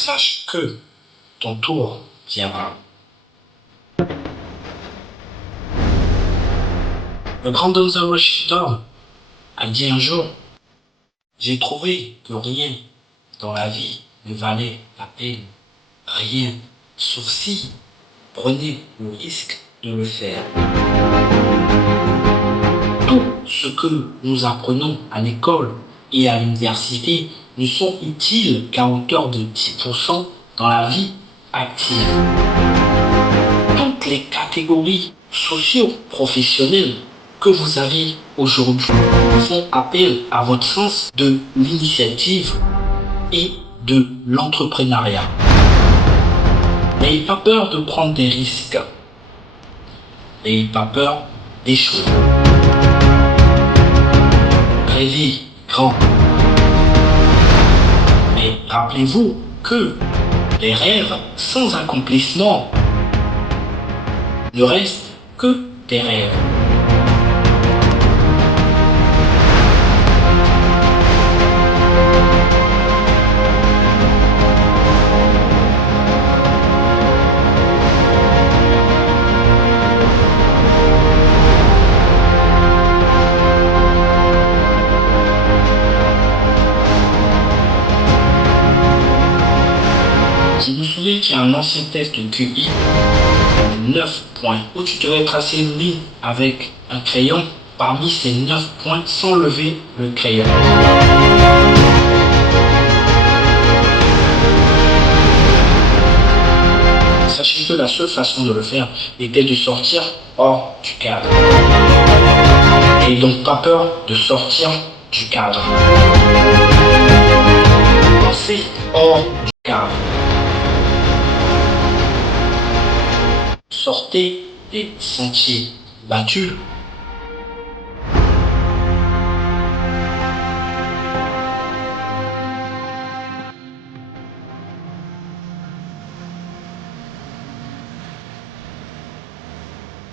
sache que ton tour viendra. Le grand Denzel Washington a dit un jour, j'ai trouvé que rien dans la vie ne valait la peine. Rien, sauf si prenez le risque de le faire. Tout ce que nous apprenons à l'école et à l'université ne sont utiles qu'à hauteur de 10% dans la vie active. Toutes les catégories socio-professionnelles que vous avez aujourd'hui font appel à votre sens de l'initiative et de l'entrepreneuriat. N'ayez pas peur de prendre des risques. N'ayez pas peur d'échouer. Rêvez grand. Mais rappelez-vous que les rêves sans accomplissement ne restent que des rêves. Je me souviens qu'il y a un ancien test de QI de 9 points où tu devais tracer une ligne avec un crayon parmi ces 9 points sans lever le crayon. Sachez que la seule façon de le faire était de sortir hors du cadre. N'ayez donc pas peur de sortir du cadre. Pensez hors du cadre. Sortez des sentiers battus.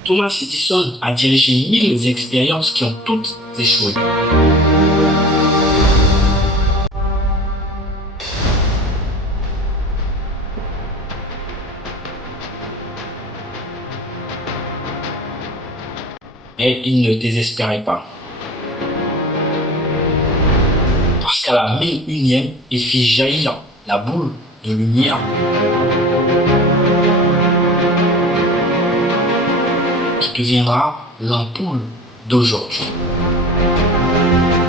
Thomas Edison a dirigé 1000 expériences qui ont toutes échoué. Mais il ne désespérait pas. Parce qu'à la 1001e, il fit jaillir la boule de lumière qui deviendra l'ampoule d'aujourd'hui.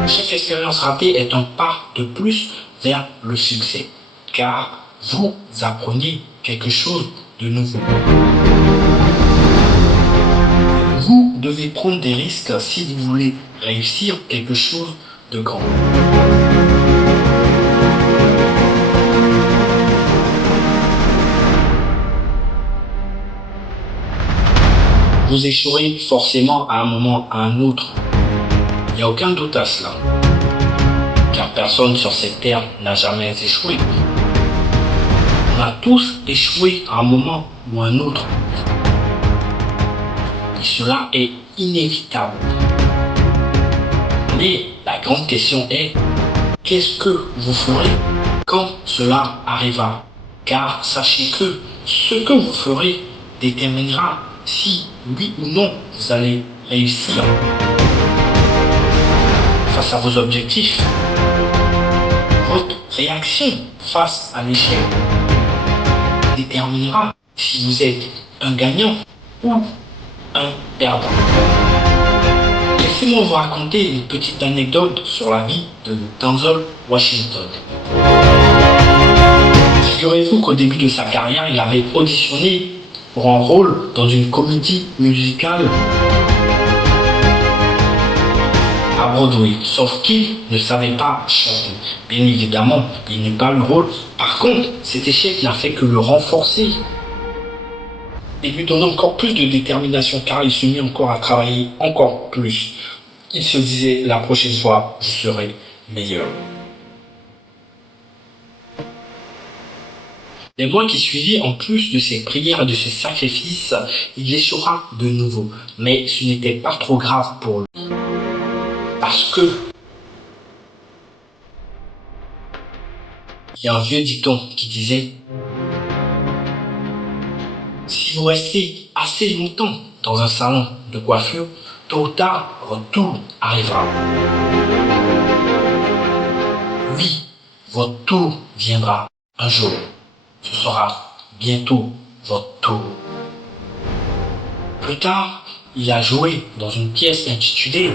Chaque expérience ratée est un pas de plus vers le succès, car vous apprenez quelque chose de nouveau. Vous devez prendre des risques si vous voulez réussir quelque chose de grand. Vous échouerez forcément à un moment ou à un autre. Il n'y a aucun doute à cela. Car personne sur cette terre n'a jamais échoué. On a tous échoué à un moment ou à un autre. Et cela est inévitable. Mais la grande question est, qu'est-ce que vous ferez quand cela arrivera? Car sachez que ce que vous ferez déterminera si, oui ou non, vous allez réussir face à vos objectifs. Votre réaction face à l'échec déterminera si vous êtes un gagnant ou un perdant. Laissez-moi vous raconter une petite anecdote sur la vie de Denzel Washington. Figurez-vous qu'au début de sa carrière, il avait auditionné pour un rôle dans une comédie musicale à Broadway, sauf qu'il ne savait pas chanter. Bien évidemment, il n'eut pas le rôle. Par contre, cet échec n'a fait que le renforcer et lui donner encore plus de détermination, car il se mit encore à travailler encore plus. Il se disait, la prochaine fois, je serai meilleur. Les mois qui suivirent, en plus de ses prières et de ses sacrifices, il échouera de nouveau. Mais ce n'était pas trop grave pour lui. Parce que Il y a un vieux dicton qui disait: si vous restez assez longtemps dans un salon de coiffure, tôt ou tard, votre tour arrivera. Oui, votre tour viendra un jour. Ce sera bientôt votre tour. Plus tard, il a joué dans une pièce intitulée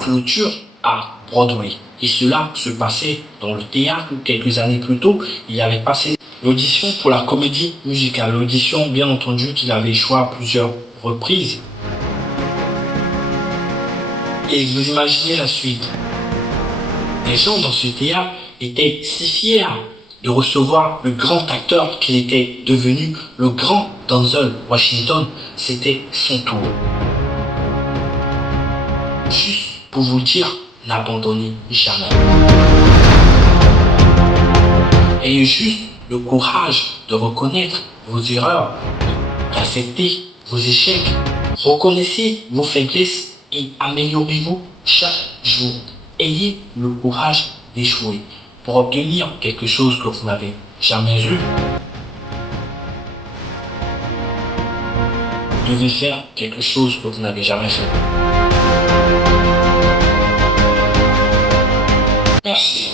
Clôture à Broadway. Et cela se passait dans le théâtre où quelques années plus tôt, il avait passé l'audition pour la comédie musicale. L'audition, bien entendu, qu'il avait échoué à plusieurs reprises. Et vous imaginez la suite. Les gens dans ce théâtre étaient si fiers de recevoir le grand acteur qu'il était devenu, le grand Denzel Washington. C'était son tour. Juste pour vous dire, n'abandonnez jamais. Ayez juste le courage de reconnaître vos erreurs, d'accepter vos échecs. Reconnaissez vos faiblesses et améliorez-vous chaque jour. Ayez le courage d'échouer pour obtenir quelque chose que vous n'avez jamais eu. Vous devez faire quelque chose que vous n'avez jamais fait. Merci.